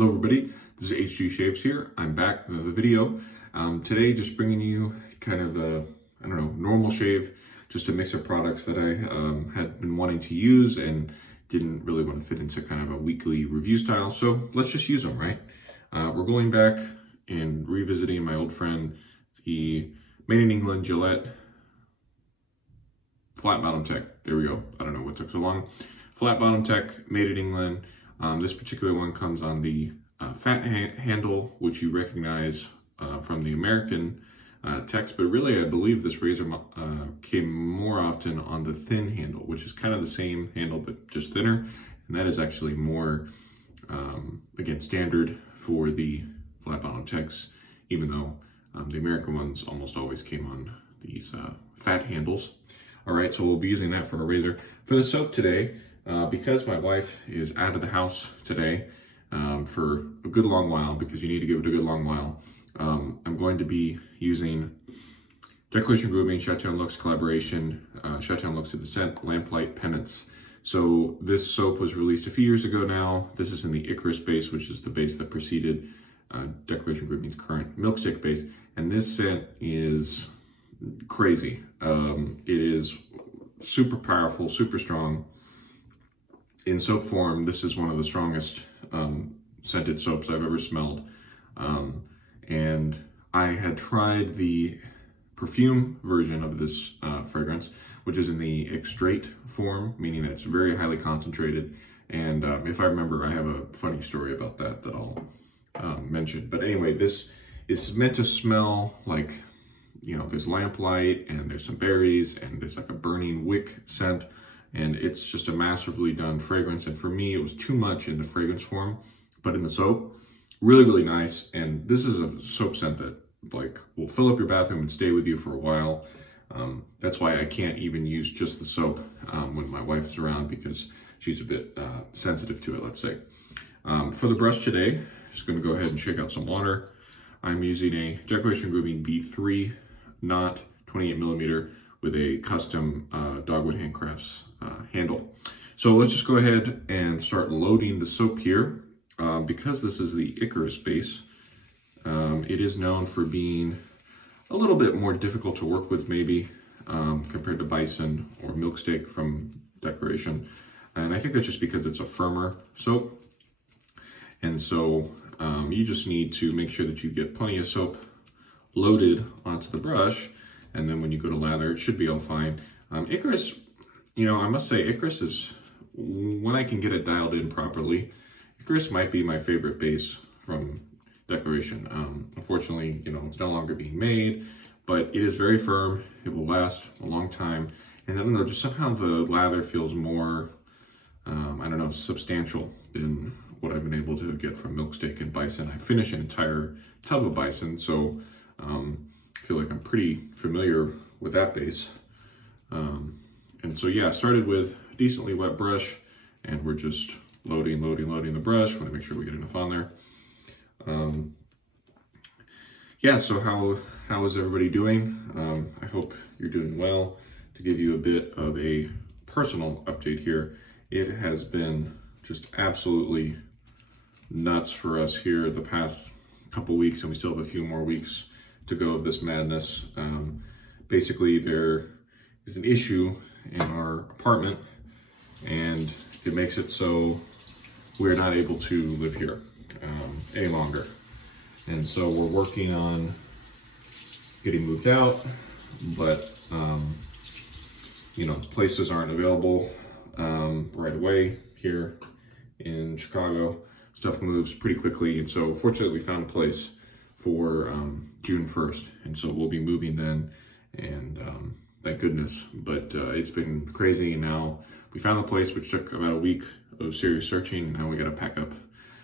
Hello everybody, this is HG Shaves here. I'm back with another video. Today just bringing you kind of a, normal shave, just a mix of products that I had been wanting to use and didn't really want to fit into kind of a weekly review style. So let's just use them, right? We're going back and revisiting my old friend, the Made in England Gillette Flat Bottom Tech. There we go. I don't know what took so long. Flat Bottom Tech, Made in England. This particular one comes on the fat handle, which you recognize from the American text, but really I believe this razor came more often on the thin handle, which is kind of the same handle but just thinner, and that is actually more, again, standard for the flat bottom techs, even though the American ones almost always came on these fat handles. All right, so we'll be using that for a razor. For the soap today, because my wife is out of the house today for a good long while, because you need to give it a good long while, I'm going to be using Declaration Grooming, Chatillon Lux collaboration, Chatillon Lux of the scent, Lamplight Penance. So this soap was released a few years ago now. This is in the Icarus base, which is the base that preceded Declaration Grooming's current milkstick base. And this scent is crazy. It is super powerful, super strong. In soap form, this is one of the strongest scented soaps I've ever smelled. And I had tried the perfume version of this fragrance, which is in the extrait form, meaning that it's very highly concentrated. And if I remember, I have a funny story about that I'll mention. But anyway, this is meant to smell like, there's lamplight and there's some berries and there's like a burning wick scent. And it's just a massively done fragrance. And for me, it was too much in the fragrance form, but in the soap, really, really nice. And this is a soap scent that will fill up your bathroom and stay with you for a while. That's why I can't even use just the soap when my wife is around, because she's a bit sensitive to it, let's say. For the brush today, just gonna go ahead and shake out some water. I'm using a Declaration Grooming B3 knot 28 millimeter with a custom Dogwood Handcrafts handle. So let's just go ahead and start loading the soap here. Because this is the Icarus base, it is known for being a little bit more difficult to work with, maybe, compared to Bison or Milksteak from Declaration. And I think that's just because it's a firmer soap. And so you just need to make sure that you get plenty of soap loaded onto the brush. And then when you go to lather, it should be all fine. Icarus, I must say, Icarus is, when I can get it dialed in properly, Icarus might be my favorite base from Declaration. Unfortunately, it's no longer being made, but it is very firm. It will last a long time. And I don't know, just somehow the lather feels more, substantial than what I've been able to get from Milksteak and Bison. I finish an entire tub of Bison, so I feel like I'm pretty familiar with that base. And so, yeah, I started with a decently wet brush, and we're just loading the brush. Want to make sure we get enough on there. Yeah, so how is everybody doing? I hope you're doing well. To give you a bit of a personal update here, it has been just absolutely nuts for us here the past couple weeks, and we still have a few more weeks to go of this madness. Basically, there is an issue in our apartment, and it makes it so we're not able to live here any longer. And so we're working on getting moved out, but places aren't available right away here in Chicago. Stuff moves pretty quickly, and so fortunately we found a place for June 1st, and so we'll be moving then, and thank goodness. But it's been crazy, and now we found a place, which took about a week of serious searching, and now we gotta pack up.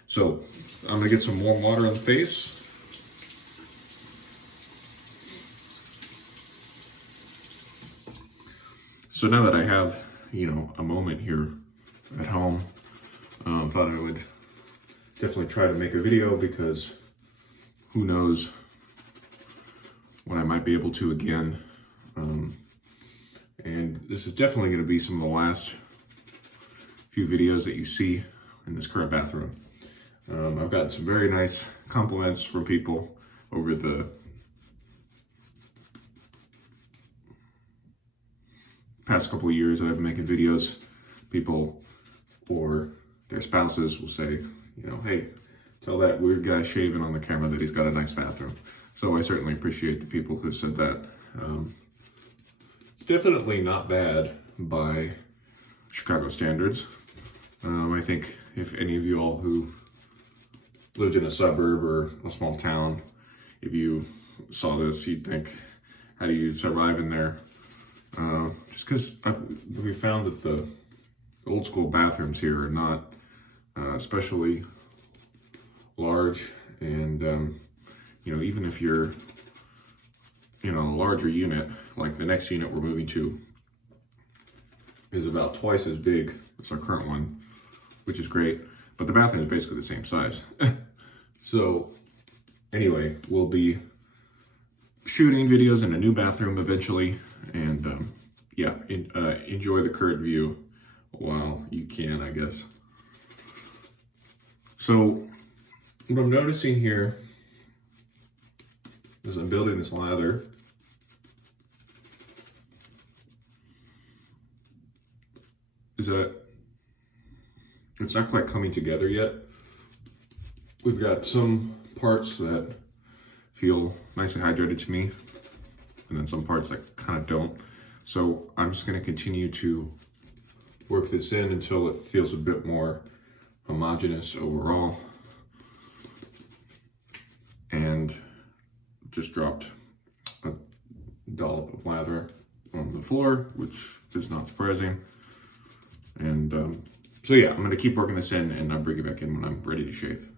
So I'm gonna get some warm water on the face. So now that I have, a moment here at home, thought I would definitely try to make a video, because who knows when I might be able to again. And this is definitely going to be some of the last few videos that you see in this current bathroom. I've got some very nice compliments from people over the past couple of years that I've been making videos. People or their spouses will say, you know, hey, tell that weird guy shaving on the camera that he's got a nice bathroom. So I certainly appreciate the people who said that. It's definitely not bad by Chicago standards. I think if any of you all who lived in a suburb or a small town, if you saw this, you'd think, how do you survive in there? Just because we found that the old school bathrooms here are not especially large, and you know, even if you're, you know, a larger unit, like the next unit we're moving to is about twice as big as our current one, which is great, but the bathroom is basically the same size. So anyway, we'll be shooting videos in a new bathroom eventually, and yeah, enjoy the current view while you can, I guess. So what I'm noticing here as I'm building this lather is that it's not quite coming together yet. We've got some parts that feel nice and hydrated to me, and then some parts that kind of don't. So I'm just going to continue to work this in until it feels a bit more homogeneous overall. And just dropped a dollop of lather on the floor, which is not surprising. And so yeah, I'm going to keep working this in, and I'll bring it back in when I'm ready to shave.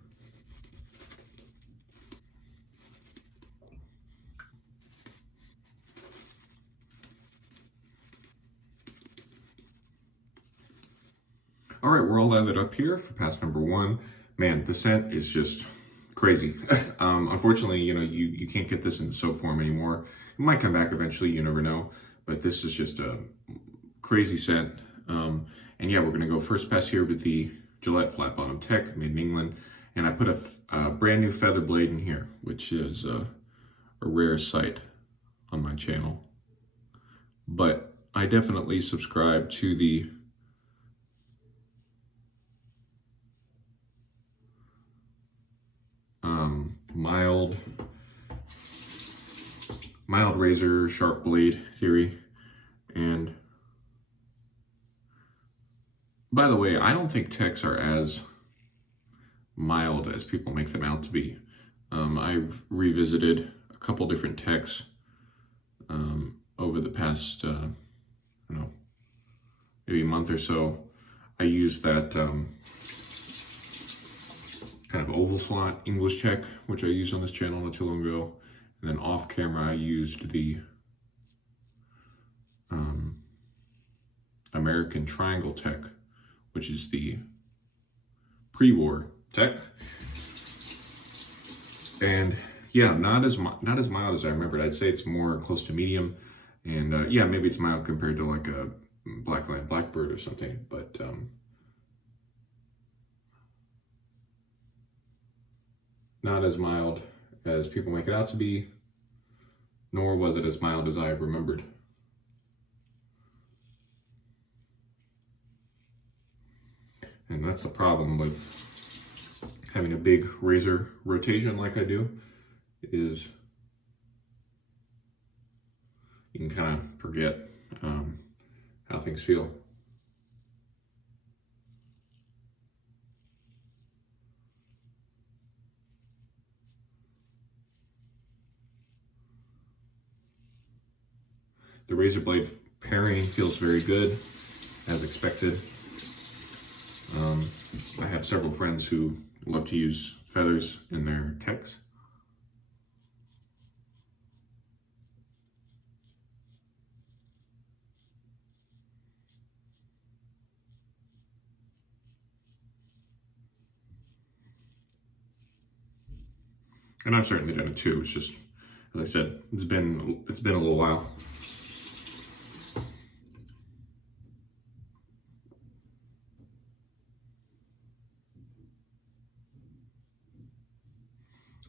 All right, we're all lathered up here for pass number 1. Man, the scent is just crazy. Unfortunately, you know, you can't get this in soap form anymore. It might come back eventually, you never know. But this is just a crazy scent. And yeah, we're gonna go first pass here with the Gillette Flat Bottom Tech, made in England. And I put a brand new feather blade in here, which is a rare sight on my channel. But I definitely subscribe to the mild razor sharp blade theory. And by the way, I don't think techs are as mild as people make them out to be. I've revisited a couple different techs over the past I don't know, maybe a month or so. I used that kind of oval slot English tech, which I used on this channel not too long ago. And then off camera, I used the American Triangle tech, which is the pre-war tech. And yeah, not as mild as I remembered. I'd say it's more close to medium. And yeah, maybe it's mild compared to like a Blackline Blackbird or something, but not as mild as people make it out to be, nor was it as mild as I remembered. And that's the problem with having a big razor rotation like I do, is you can kind of forget how things feel. The razor blade pairing feels very good, as expected. I have several friends who love to use feathers in their techs. And I've certainly done it too. It's just, as I said, it's been a little while.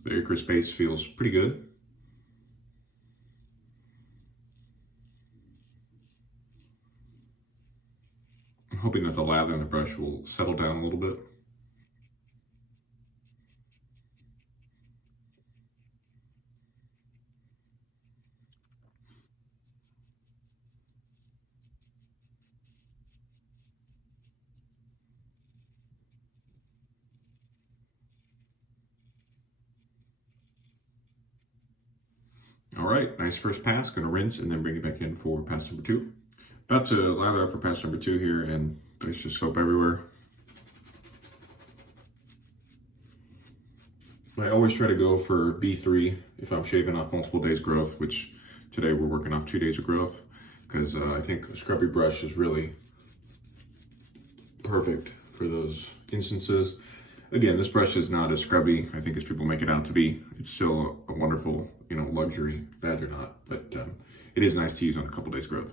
The Icarus base feels pretty good. I'm hoping that the lather in the brush will settle down a little bit. All right, nice first pass. Gonna rinse and then bring it back in for pass number 2. About to lather up for pass number 2 here, and there's just soap everywhere. I always try to go for B3 if I'm shaving off multiple days growth, which today we're working off 2 days of growth, because I think a scrubby brush is really perfect for those instances. Again, this brush is not as scrubby, I think, as people make it out to be. It's still a wonderful, luxury, bad or not, but it is nice to use on a couple days growth.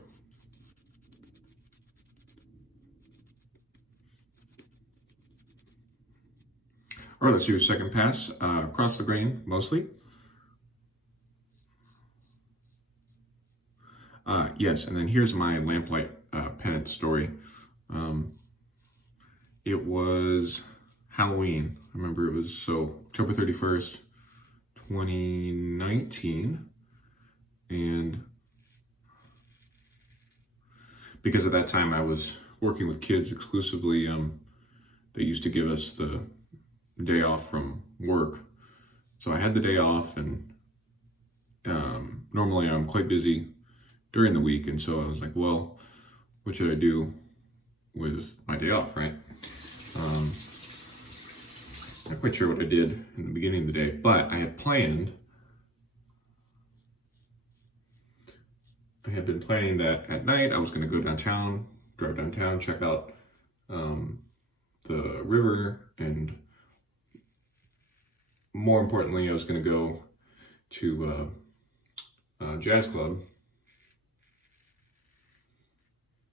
All right, let's do a second pass across the grain, mostly. Yes, and then here's my Lamplight Penance story. It was Halloween. I remember it was October 31st, 2019. And because at that time I was working with kids exclusively, they used to give us the day off from work. So I had the day off, and normally I'm quite busy during the week. And so I was like, well, what should I do with my day off, right? Not quite sure what I did in the beginning of the day, but I had been planning that at night I was going to go downtown, drive downtown, check out the river, and more importantly, I was going to go to a jazz club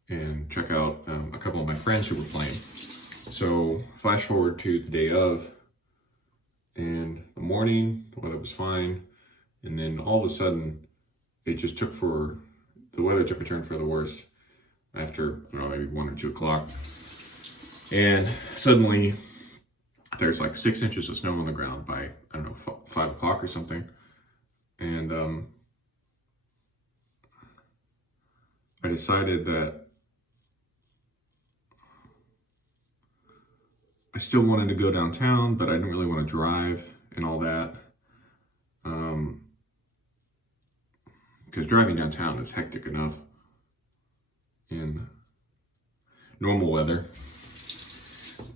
and check out a couple of my friends who were playing. So flash forward to the day of, and the morning, the weather was fine, and then all of a sudden, the weather took a turn for the worse after, maybe 1 or 2 o'clock. And suddenly, there's like 6 inches of snow on the ground by, 5 o'clock or something. And I decided that I still wanted to go downtown, but I didn't really want to drive and all that. Because driving downtown is hectic enough in normal weather,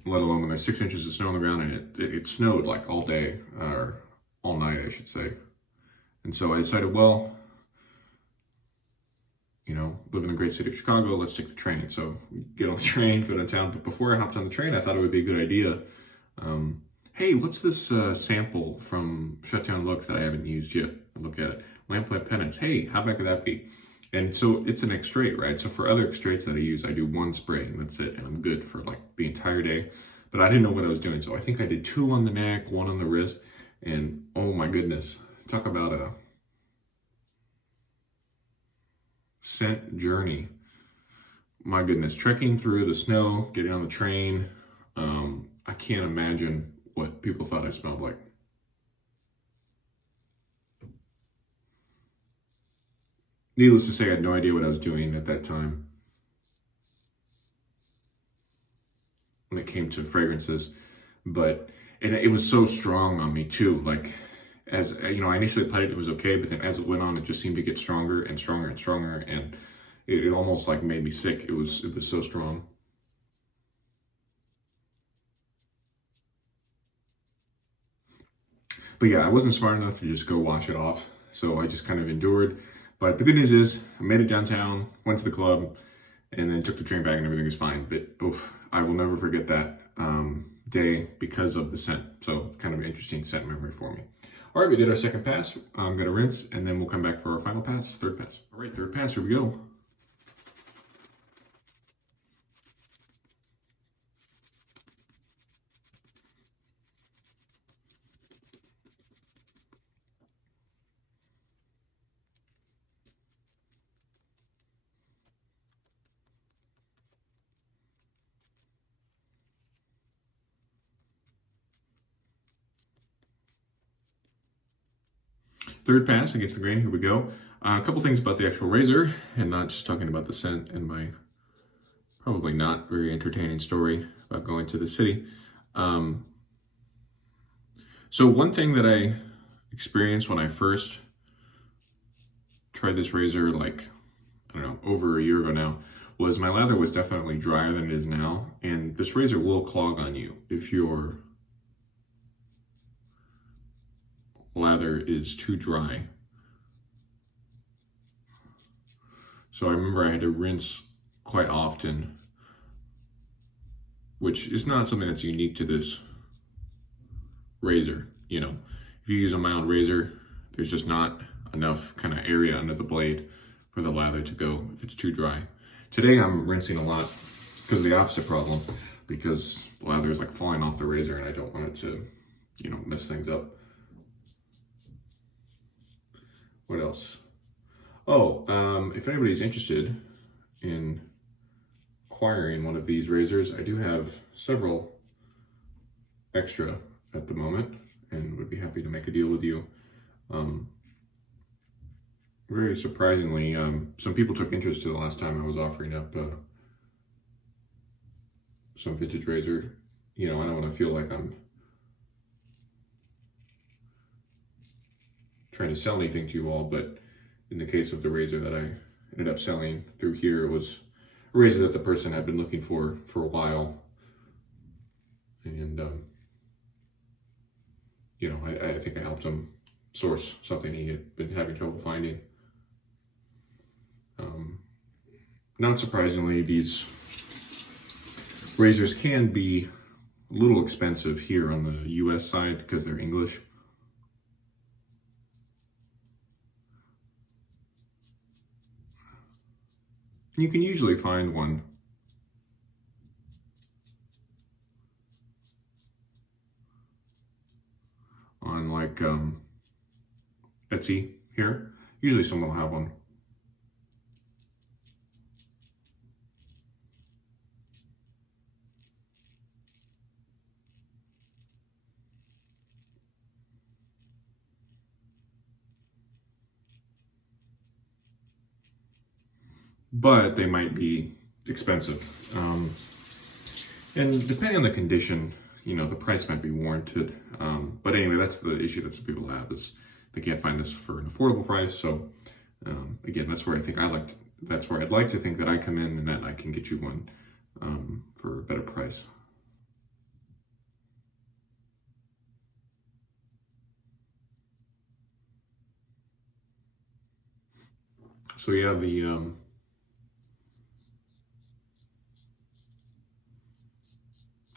let alone when there's 6 inches of snow on the ground, and it snowed like all day, or all night, I should say. And so I decided, well, live in the great city of Chicago, let's take the train. So get on the train, go downtown. But before I hopped on the train, I thought it would be a good idea. Hey, what's this sample from Chatillon Lux that I haven't used yet? I'll look at it. Lamplight Penance. Hey, how bad could that be? And so it's an extrait, right? So for other extraits that I use, I do 1 spray and that's it. And I'm good for like the entire day. But I didn't know what I was doing. So I think I did 2 on the neck, 1 on the wrist. And oh my goodness, talk about a scent journey. My goodness, trekking through the snow, getting on the train. I can't imagine what people thought I smelled like. Needless to say, I had no idea what I was doing at that time when it came to fragrances, but it was so strong on me too. Like, as I initially applied it was okay, but then as it went on, it just seemed to get stronger and stronger and stronger, and it almost like made me sick. It was so strong. But yeah, I wasn't smart enough to just go wash it off, so I just kind of endured. But the good news is, I made it downtown, went to the club, and then took the train back, and everything was fine. But I will never forget that day because of the scent. So it's kind of an interesting scent memory for me. All right, we did our second pass. I'm gonna rinse, and then we'll come back for our final pass, third pass. All right, third pass, here we go. third pass against the grain. Here we go. A couple things about the actual razor, and not just talking about the scent and my probably not very entertaining story about going to the city. So one thing that I experienced when I first tried this razor, like, I don't know, over a year ago now, was my lather was definitely drier than it is now. And this razor will clog on you if your lather is too dry. So I remember I had to rinse quite often, which is not something that's unique to this razor. You know, if you use a mild razor, there's just not enough kind of area under the blade for the lather to go if it's too dry. Today I'm rinsing a lot because of the opposite problem, because the lather is like falling off the razor and I don't want it to, you know, mess things up. What else? Oh, if anybody's interested in acquiring one of these razors, I do have several extra at the moment and would be happy to make a deal with you. Very surprisingly, some people took interest to the last time I was offering up some vintage razor. You know, I don't want to feel like I'm trying to sell anything to you all, but in the case of the razor that I ended up selling through here, it was a razor that the person had been looking for a while. And, you know, I think I helped him source something he had been having trouble finding. Not surprisingly, these razors can be a little expensive here on the US side because they're English. You can usually find one on like Etsy here. Usually someone will have one. But they might be expensive. And depending on the condition, you know, the price might be warranted. But anyway, that's the issue that some people have, is they can't find this for an affordable price. So again, that's where I think that's where I'd like to think that I come in and that I can get you one for a better price. So yeah, the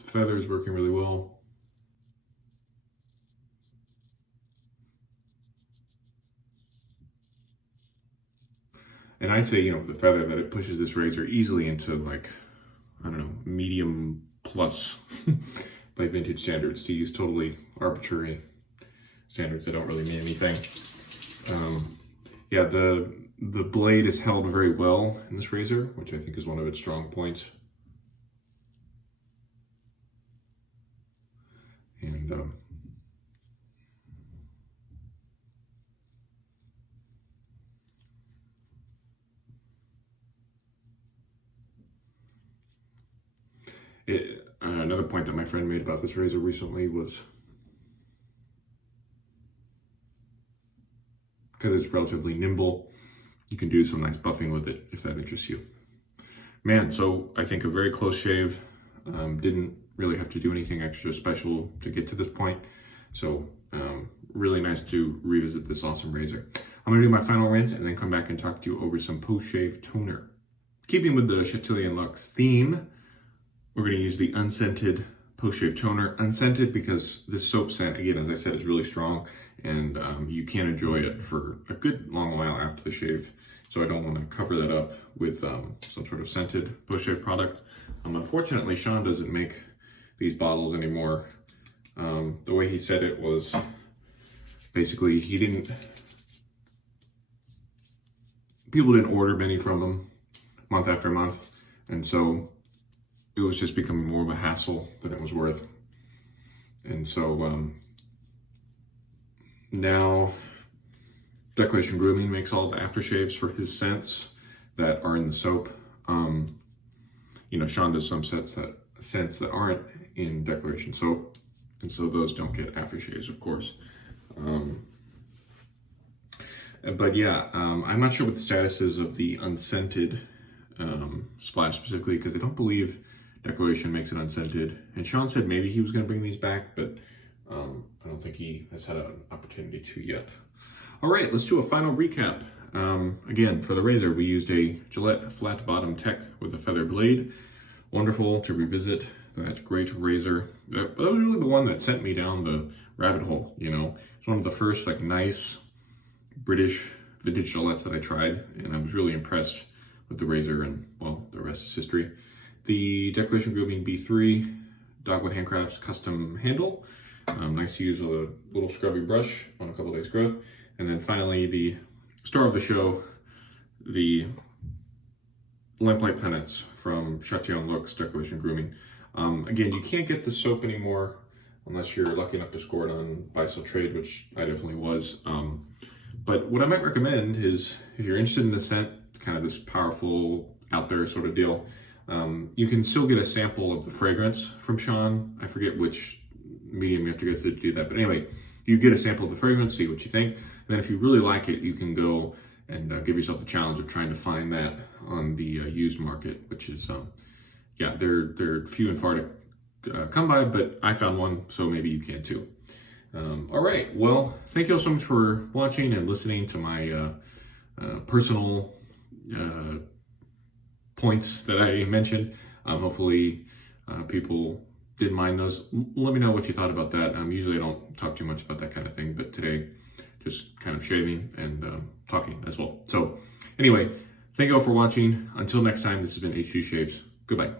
feather is working really well. And I'd say, you know, the feather, that it pushes this razor easily into, like, I don't know, medium plus by vintage standards, to use totally arbitrary standards that don't really mean anything. Yeah, the blade is held very well in this razor, which I think is one of its strong points. And another point that my friend made about this razor recently was, because it's relatively nimble, you can do some nice buffing with it if that interests you. Man, so I think a very close shave. Didn't really have to do anything extra special to get to this point. So really nice to revisit this awesome razor. I'm gonna do my final rinse and then come back and talk to you over some post-shave toner. Keeping with the Chatillon Lux theme, we're gonna use the Unscented post-shave toner. Unscented because this soap scent, again, as I said, is really strong, and you can enjoy it for a good long while after the shave. So I don't want to cover that up with some sort of scented post-shave product. Unfortunately, Sean doesn't make these bottles anymore. The way he said it was basically people didn't order many from him month after month, and so it was just becoming more of a hassle than it was worth. And so now Declaration Grooming makes all the aftershaves for his scents that are in the soap. You know, Sean does some scents that aren't in Declaration soap, and so those don't get aftershaves, of course. But yeah, I'm not sure what the status is of the unscented splash specifically, because I don't believe Declaration makes it unscented. And Sean said maybe he was going to bring these back, but I don't think he has had an opportunity to yet. All right, let's do a final recap. Again, for the razor, we used a Gillette flat bottom tech with a feather blade. Wonderful to revisit that great razor. That was really the one that sent me down the rabbit hole, you know. It's one of the first like nice British vintage Gillettes that I tried, and I was really impressed with the razor, and well, the rest is history. The Declaration Grooming B3 Dogwood Handcrafts custom handle. Nice to use a little scrubby brush on a couple days growth. And then finally, the star of the show, the Lamplight Penance from Chatillon Lux Declaration Grooming. Again, you can't get the soap anymore unless you're lucky enough to score it on buy-sell trade, which I definitely was. But what I might recommend is, if you're interested in the scent, kind of this powerful, out there sort of deal, you can still get a sample of the fragrance from Sean. I forget which medium you have to go to do that. But anyway, you get a sample of the fragrance, see what you think. And then if you really like it, you can go and give yourself the challenge of trying to find that on the used market, which is, yeah, they're few and far to come by, but I found one, so maybe you can too. All right, well, thank you all so much for watching and listening to my personal points that I mentioned. Hopefully people didn't mind those. Let me know what you thought about that. Usually I don't talk too much about that kind of thing, but today just kind of shaving and talking as well. So anyway, thank you all for watching. Until next time, this has been HG Shaves. Goodbye.